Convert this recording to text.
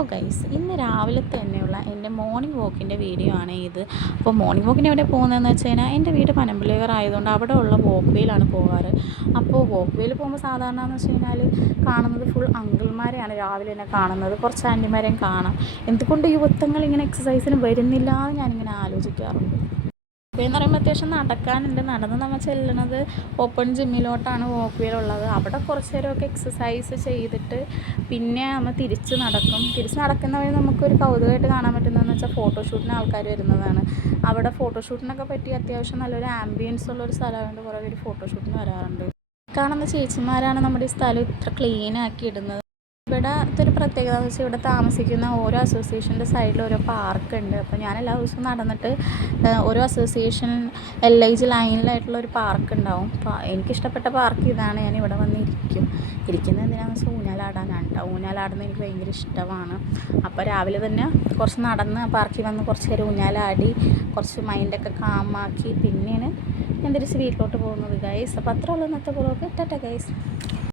Hello guys, ഇന്ന് രാവിലത്തെ തന്നെയുള്ള എൻ്റെ മോർണിംഗ് വോക്കിൻ്റെ വീഡിയോ ആണ് ഇത്. അപ്പോൾ മോർണിംഗ് വോക്കിന് എവിടെ പോകുന്നതെന്ന് വെച്ച് കഴിഞ്ഞാൽ എൻ്റെ വീട് പനമ്പള്ളിവർ ആയതുകൊണ്ട് അവിടെ ഉള്ള വോക്ക് വേയിലാണ് പോകാറ്. അപ്പോൾ വോക്ക് വേയിൽ പോകുമ്പോൾ സാധാരണ എന്ന് വെച്ച് കഴിഞ്ഞാൽ കാണുന്നത് ഫുൾ അങ്കിൾമാരെയാണ് രാവിലെ തന്നെ കാണുന്നത്. കുറച്ച് ആൻറ്റിമാരെയും കാണാം. എന്തുകൊണ്ട് യുവത്വങ്ങൾ ഇങ്ങനെ എക്സസൈസിന് വരുന്നില്ല എന്ന് ഞാനിങ്ങനെ ആലോചിക്കാറുണ്ട്. എന്ന് പറയുമ്പോൾ അത്യാവശ്യം നടക്കാനുണ്ട്. നടന്ന് നമ്മൾ ചെല്ലുന്നത് ഓപ്പൺ ജിമ്മിലോട്ടാണ് വോക്ക് വേയിലുള്ളത്. അവിടെ കുറച്ച് നേരമൊക്കെ എക്സസൈസ് ചെയ്തിട്ട് പിന്നെ നമ്മൾ തിരിച്ച് നടക്കും. തിരിച്ച് നടക്കുന്ന വഴി നമുക്കൊരു കൗതുകമായിട്ട് കാണാൻ പറ്റുന്നതെന്ന് വെച്ചാൽ ഫോട്ടോഷൂട്ടിന് ആൾക്കാർ വരുന്നതാണ്. അവിടെ ഫോട്ടോഷൂട്ടിനൊക്കെ പറ്റി അത്യാവശ്യം നല്ലൊരു ആംബിയൻസ് ഉള്ളൊരു സ്ഥലമായതുകൊണ്ട് കുറേ പേര് ഫോട്ടോഷൂട്ടിന് വരാറുണ്ട്. കാണുന്ന ചേച്ചിമാരാണ് നമ്മുടെ ഈ സ്ഥലം ഇത്ര ക്ലീൻ ആക്കി ഇടുന്നത്. ഇവിടുത്തെ ഒരു പ്രത്യേകത എന്ന് വെച്ചാൽ ഇവിടെ താമസിക്കുന്ന ഓരോ അസോസിയേഷൻ്റെ സൈഡിൽ ഓരോ പാർക്കുണ്ട്. അപ്പോൾ ഞാൻ എല്ലാ ദിവസവും നടന്നിട്ട് ഓരോ അസോസിയേഷൻ LIG ലൈനിലായിട്ടുള്ള ഒരു പാർക്ക് ഉണ്ടാവും. അപ്പോൾ എനിക്കിഷ്ടപ്പെട്ട പാർക്ക് ഇതാണ്. ഞാൻ ഇവിടെ വന്നിരിക്കും. ഇരിക്കുന്നത് എന്തിനാണെന്ന് വെച്ചാൽ ഊഞ്ഞാലാടാനാണ് കേട്ടോ. ഊഞ്ഞാലാടുന്നത് എനിക്ക് ഭയങ്കര ഇഷ്ടമാണ്. അപ്പോൾ രാവിലെ തന്നെ കുറച്ച് നടന്ന് പാർക്കിൽ വന്ന് കുറച്ച് നേരം ഊഞ്ഞാലാടി കുറച്ച് മൈൻഡൊക്കെ കാമാക്കി പിന്നെയാണ് ഞാൻ തിരിച്ച് വീട്ടിലോട്ട് പോകുന്നത് ഗൈസ്. അപ്പോൾ അത്ര ഉള്ള ഇന്നത്തെ വ്ളോഗ്. ടാറ്റാ ഗൈസ്.